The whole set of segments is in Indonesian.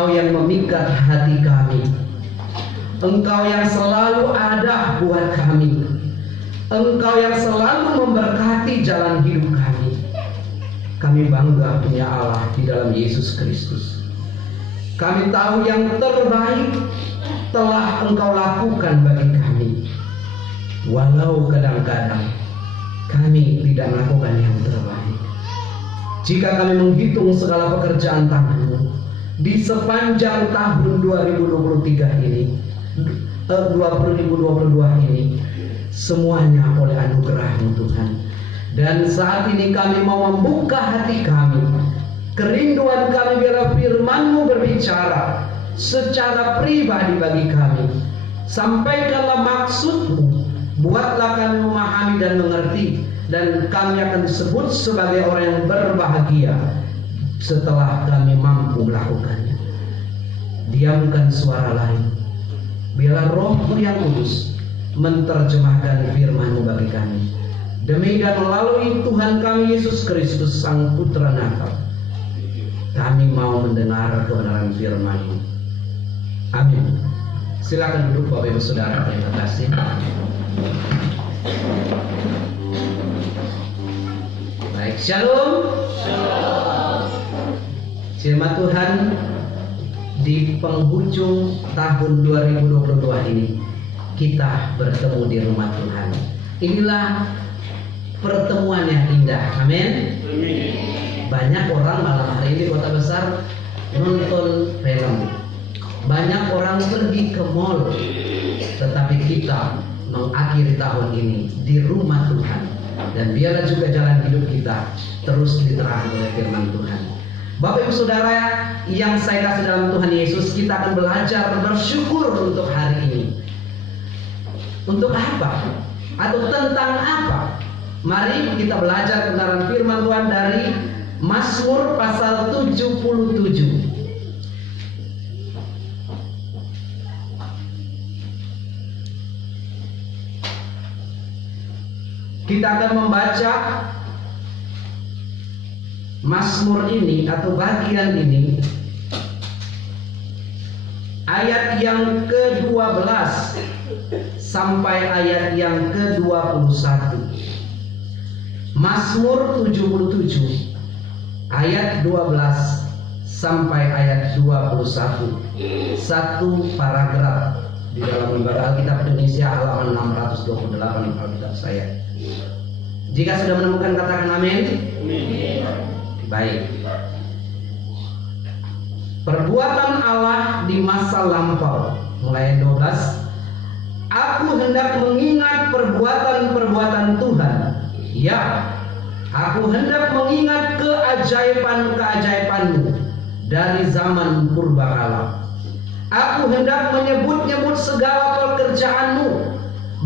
Engkau yang memikat hati kami, Engkau yang selalu ada buat kami, Engkau yang selalu memberkati jalan hidup kami. Kami bangga punya Allah di dalam Yesus Kristus. Kami tahu yang terbaik telah Engkau lakukan bagi kami, walau kadang-kadang kami tidak melakukan yang terbaik. Jika kami menghitung segala pekerjaan tangan-Mu di sepanjang tahun 2023 ini, 2022 ini, semuanya oleh anugerah-Mu Tuhan. Dan saat ini kami mau membuka hati kami, kerinduan kami biarlah firman-Mu berbicara secara pribadi bagi kami. Sampaikanlah maksud-Mu, buatlah kami memahami dan mengerti, dan kami akan disebut sebagai orang yang berbahagia setelah kami mampu melakukannya. Diamkan suara lain, biarlah Roh-Mu yang kudus menerjemahkan firman-Mu bagi kami. Demi dan melalui Tuhan kami Yesus Kristus, Sang Putra Natal, kami mau mendengar kebenaran firman-Mu. Amin. Silakan duduk Bapak Ibu Saudara yang terkasih. Baik, shalom. Firman Tuhan di penghujung tahun 2022 ini kita bertemu di rumah Tuhan. Inilah pertemuan yang indah. Amin. Banyak orang malam hari ini di Kota Besar nonton film. Banyak orang pergi ke mall. Tetapi kita mengakhiri tahun ini di rumah Tuhan. Dan biarlah juga jalan hidup kita terus diterangkan oleh firman Tuhan. Bapak Ibu Saudara yang saya kasih dalam Tuhan Yesus, kita akan belajar bersyukur untuk hari ini. Untuk apa? Atau tentang apa? Mari kita belajar kebenaran firman Tuhan dari Mazmur pasal 77. Kita akan membaca Mazmur ini atau bagian ini, ayat yang ke-12 sampai ayat yang ke-21. Mazmur 77 ayat 12 sampai ayat 21. Satu paragraf di dalam lembaga Alkitab Indonesia halaman 628 Alkitab saya. Jika sudah menemukan katakan amin. Baik. Perbuatan Allah di masa lampau, mulai 12. Aku hendak mengingat perbuatan-perbuatan Tuhan. Ya, aku hendak mengingat keajaiban-keajaiban-Mu dari zaman purbakala. Aku hendak menyebut-nyebut segala pekerjaan-Mu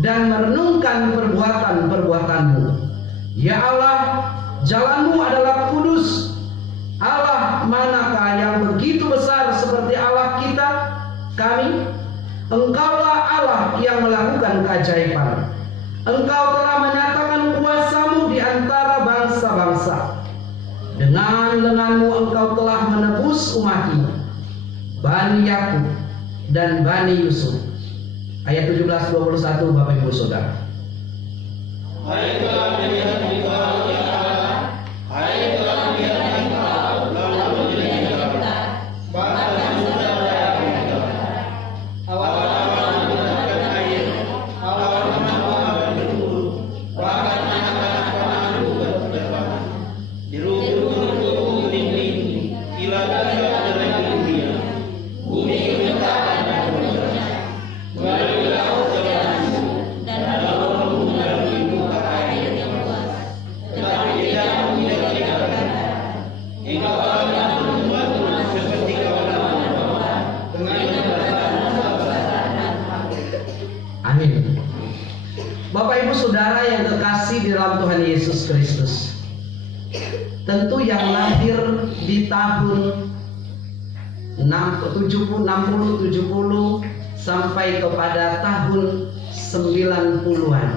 dan merenungkan perbuatan-perbuatan-Mu. Ya Allah, jalan-Mu adalah kudus. Allah, manakah yang begitu besar seperti Allah kita, kami? Engkaulah Allah yang melakukan keajaiban. Engkau telah menyatakan kuasa-Mu di antara bangsa-bangsa. Dengan lengan-Mu Engkau telah menebus umat-Mu, Bani Yakub dan Bani Yusuf. Ayat 17-21 Bapak Ibu Saudara. Hai telah melihat Engkau ya Allah, hai telah melihat Engkau lalu menjadi kita, bahkan sudah berada kita. Awal-awal menetapkan air, awal-awal bertumbuh, bahkan anak-anak panahmu berterbangan. Di lubuk-lubuk bening-bening, kilat-kilat dari dunia, bumi menyatakan dan bergerak. Melalui laut jalan-Mu, dan lalu melalui muka air yang luas. Tetapi lidahmu tidak tinggalkan. Engkau akan membuatku seperti kawanan bawah dengan kebesaran dan hakik. Amin. Bapak Ibu Saudara yang terkasih di dalam Tuhan Yesus Kristus, tentu yang lahir di tahun 60, 70 sampai kepada tahun 90-an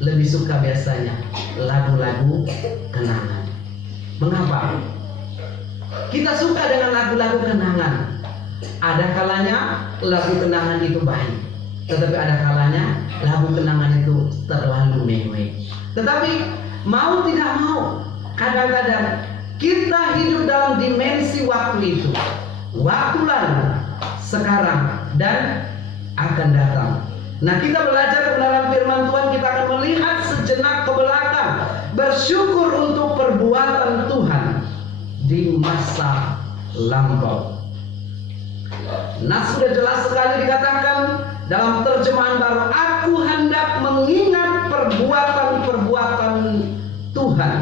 lebih suka biasanya lagu-lagu kenangan. Mengapa? Kita suka dengan lagu-lagu kenangan. Ada kalanya lagu kenangan itu baik, tetapi ada kalanya lagu kenangan itu terlalu mewah. Tetapi mau tidak mau, kadang-kadang kita hidup dalam dimensi waktu itu. Waktu lalu, sekarang, dan akan datang. Nah, kita belajar kebenaran firman Tuhan, kita akan melihat sejenak ke belakang, bersyukur untuk perbuatan Tuhan di masa lampau. Nah, sudah jelas sekali dikatakan dalam terjemahan baru, aku hendak mengingat perbuatan-perbuatan Tuhan.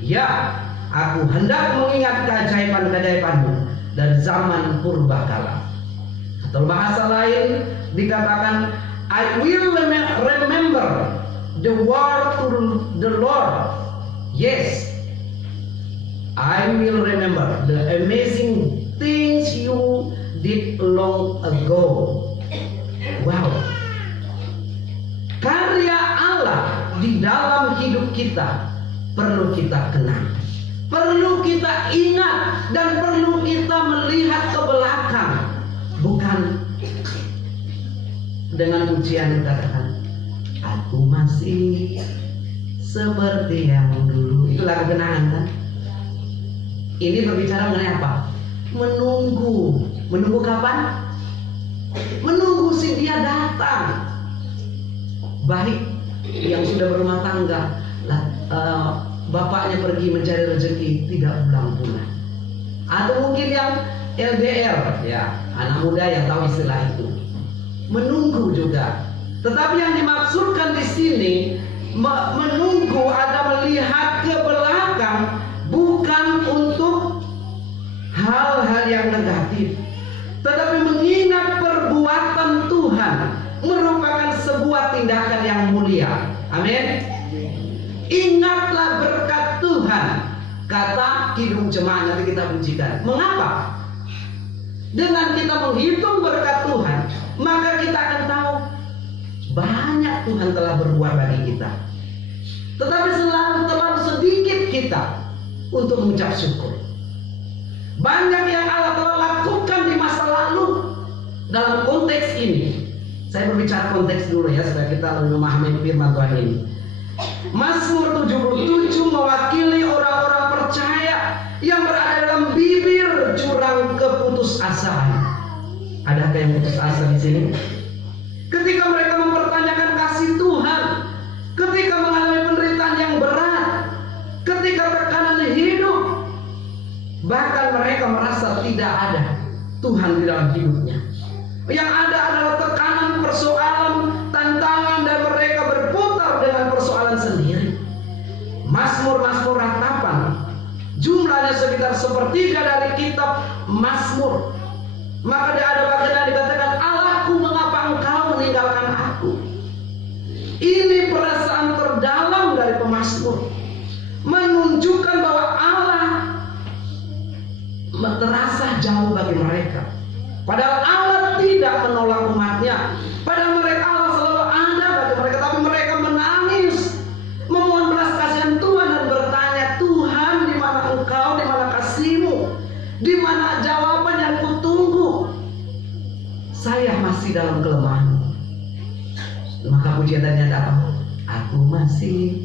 Ya, aku hendak mengingat keajaiban-keajaibanmu dari zaman purbakala. Atau bahasa lain dikatakan, I will remember the word to the Lord. Yes, I will remember the amazing things you did long ago. Wow. Karya Allah di dalam hidup kita perlu kita kenang, perlu kita ingat, dan perlu kita melihat ke belakang. Bukan dengan pujian katakan, aku masih seperti yang dulu. Itu lagu kenangan kan? Ini berbicara mengenai apa? Menunggu. Menunggu kapan? Menunggu si dia datang. Baik yang sudah berumah tangga, bapaknya pergi mencari rezeki tidak pulang-pulang. Atau mungkin yang LDR, ya, anak muda yang tahu istilah itu. Menunggu juga. Tetapi yang dimaksudkan di sini menunggu ada melihat ke belakang, bukan untuk hal-hal yang negatif, tetapi mengingat perbuatan Tuhan merupakan sebuah tindakan yang mulia. Amin. Ingatlah berkat Tuhan, kata Kidung Jemaat, nanti kita pujikan. Mengapa? Dengan kita menghitung berkat Tuhan, maka kita akan tahu banyak Tuhan telah berbuat bagi kita. Tetapi terlalu sedikit kita untuk mengucap syukur. Banyak yang Allah telah lakukan di masa lalu. Dalam konteks ini, saya berbicara konteks dulu ya, supaya kita lebih memahami firman Tuhan ini. Mazmur 77 mewakili orang-orang percaya yang berada dalam bibir jurang keputusasaan. Adakah yang putus asa di sini? Ketika mereka mempertanyakan kasih Tuhan, ketika mengalami penderitaan yang berat, ketika tekanan hidup, bahkan mereka merasa tidak ada Tuhan di dalam hidupnya. Yang ada adalah tekanan, persoalan, tantangan, dan mereka berputar dengan persoalan sendiri. Mazmur-mazmur ratapan, jumlahnya sekitar sepertiga dari kitab Mazmur. Maka ada bagian yang dikatakan, Allahku, mengapa engkau meninggalkan aku? Ini perasaan terdalam dari pemazmur, menunjukkan bahwa Allah terasa jauh bagi mereka. Padahal Allah tidak menolak umatnya. Padahal mereka, Allah selalu ada bagi mereka. Tapi mereka menangis, memohon belas kasihan Tuhan dan bertanya, Tuhan, di mana engkau, di mana kasih-Mu, di mana jawaban yang kutunggu? Saya masih dalam kelemahan. Maka pujian tadi ada apa? Aku masih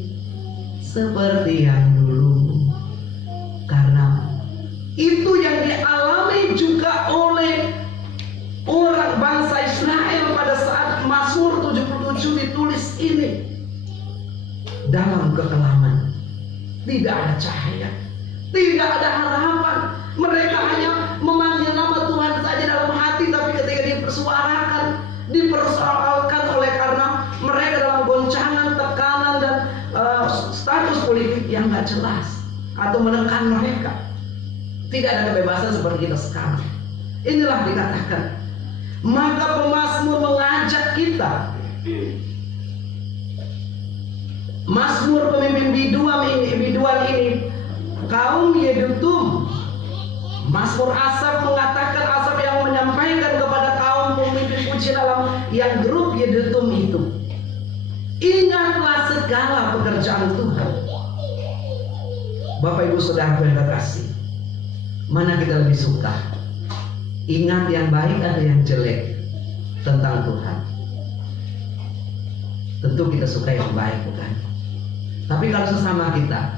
seperti yang dulu. Karena itu yang dialami juga oleh orang bangsa Israel pada saat Mazmur 77 ditulis ini. Dalam kekelaman, tidak ada cahaya, tidak ada harapan. Mereka hanya memanggil nama Tuhan saja dalam hati, tapi ketika dipersuarakan, dipersoalkan oleh karena mereka dalam goncangan, tekanan, dan status politik yang gak jelas atau menekan mereka. Tidak ada kebebasan seperti kita sekarang. Inilah dikatakan. Maka pemazmur mengajak kita. Mazmur pemimpin biduan ini kaum Yedutun. Mazmur Asaf mengatakan, Asaf yang menyampaikan kepada kaum pemimpin pujian dalam yang grup Yedutun itu. Ingatlah segala pekerjaan Tuhan. Bapak Ibu Saudara yang terkasih, Mana kita lebih suka? Ingat yang baik atau yang jelek tentang Tuhan? Tentu kita suka yang baik, bukan? Tapi kalau sesama kita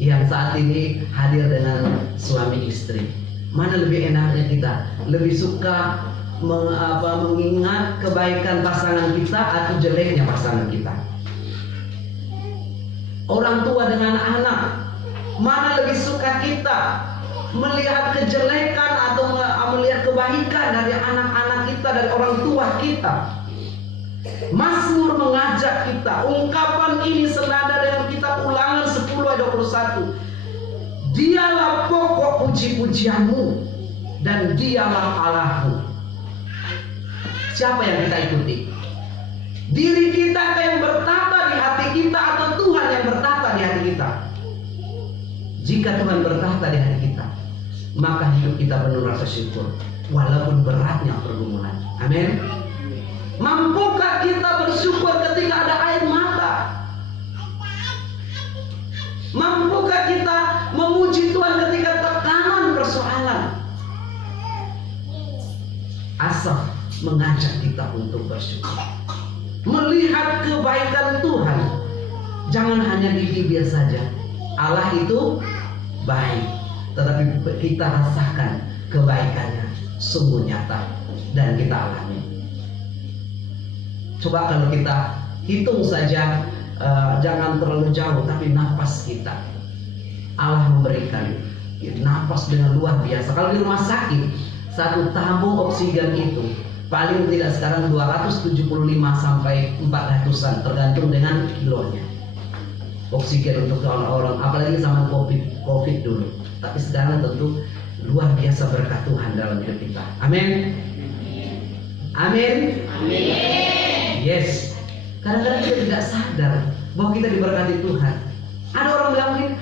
yang saat ini hadir dengan suami istri, mana lebih enaknya kita? Lebih suka mengingat kebaikan pasangan kita atau jeleknya pasangan kita? Orang tua dengan anak, mana lebih suka kita melihat kejelekan atau melihat kebaikan dari anak-anak kita, dari orang tua kita? Mazmur mengajak kita, ungkapan ini senada dengan kitab Ulangan 10 ayat 21. Dialah pokok puji-pujianmu dan dialah Allahmu. Siapa yang kita ikuti? Diri kita yang bertata di hati kita atau Tuhan yang bertata di hati kita? Jika Tuhan bertata di hati kita, maka hidup kita penuh rasa syukur walaupun beratnya pergumulan. Amin. Mampukah kita bersyukur ketika ada air mata? Mampukah kita memuji Tuhan ketika tekanan persoalan? Asaf mengajak kita untuk bersyukur, melihat kebaikan Tuhan. Jangan hanya di dia saja. Allah itu baik, tetapi kita rasakan kebaikannya sungguh nyata dan kita alami. Coba kalau kita hitung saja, jangan terlalu jauh, tapi napas kita, Allah memberikan napas dengan luar biasa. Kalau di rumah sakit, satu tabung oksigen itu paling tidak sekarang 275 sampai 400-an, tergantung dengan kilonya. Oksigen untuk orang-orang, apalagi zaman COVID dulu. Tapi sekarang tentu luar biasa berkat Tuhan dalam hidup kita. Amin. Amin. Amin. Yes. Kadang-kadang kita tidak sadar bahwa kita diberkati Tuhan. Ada orang bilang